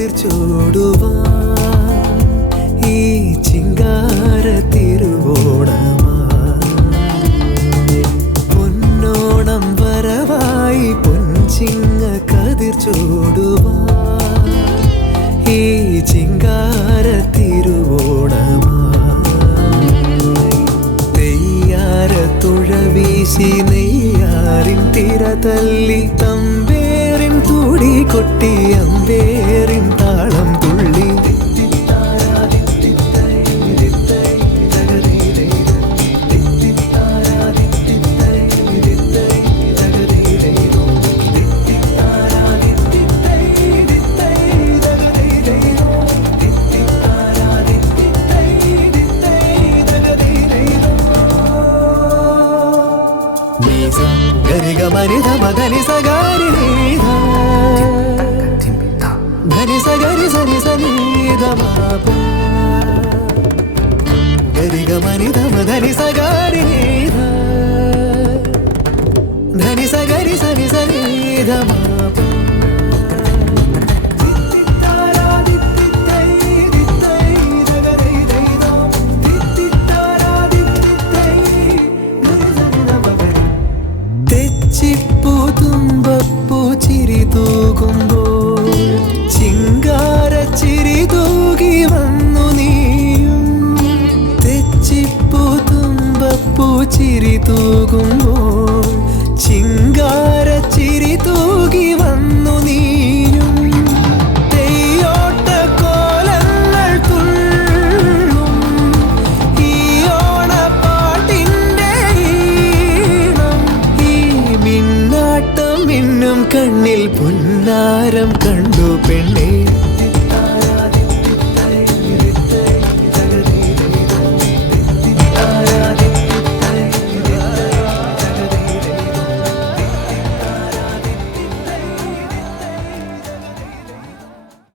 കതിർ ചൂടുവാൻ ഈ ചിങ്കാര തിരുവോണമാ പൊന്നോണം വരവായി പൊൻചിങ്ങ കതിർ ചൂടുവാൻ ഈ ചിങ്കാര തിരുവോണമാ തെയ്യാര തുഴവീശി നെയ്യാറിൻ തിര തല്ലി തമ്പേറിൻ തുടി കൊട്ടി അമ്പേറിൻ താളം തുള്ളി గరిగమనిధ మదని సగారి ధని సగరి సని సని ధమాప గరిగమనిధ మదని సగారి ధని సగరి సని సని ధమాప തുമ്പപ്പൂ ചിരി തൂകുമ്പോൾ ചിങ്കാര ചിരി തൂകി വന്നു നീയും തെച്ചിപ്പൂ തുമ്പപ്പൂ ചിരി തൂകുമ്പോൾ ചിങ്കാര ചിരി തൂകി വന്നു നീയും തെയ്യോട്ട കോലങ്ങൾ തുള്ളും ഈ ഓണപ്പാട്ടിൻ്റെ ഈണം ഈ മിന്നാട്ടം മിന്നും കണ്ണിൽ പൊന്നാരം കണ്ടു പെണ്ണേ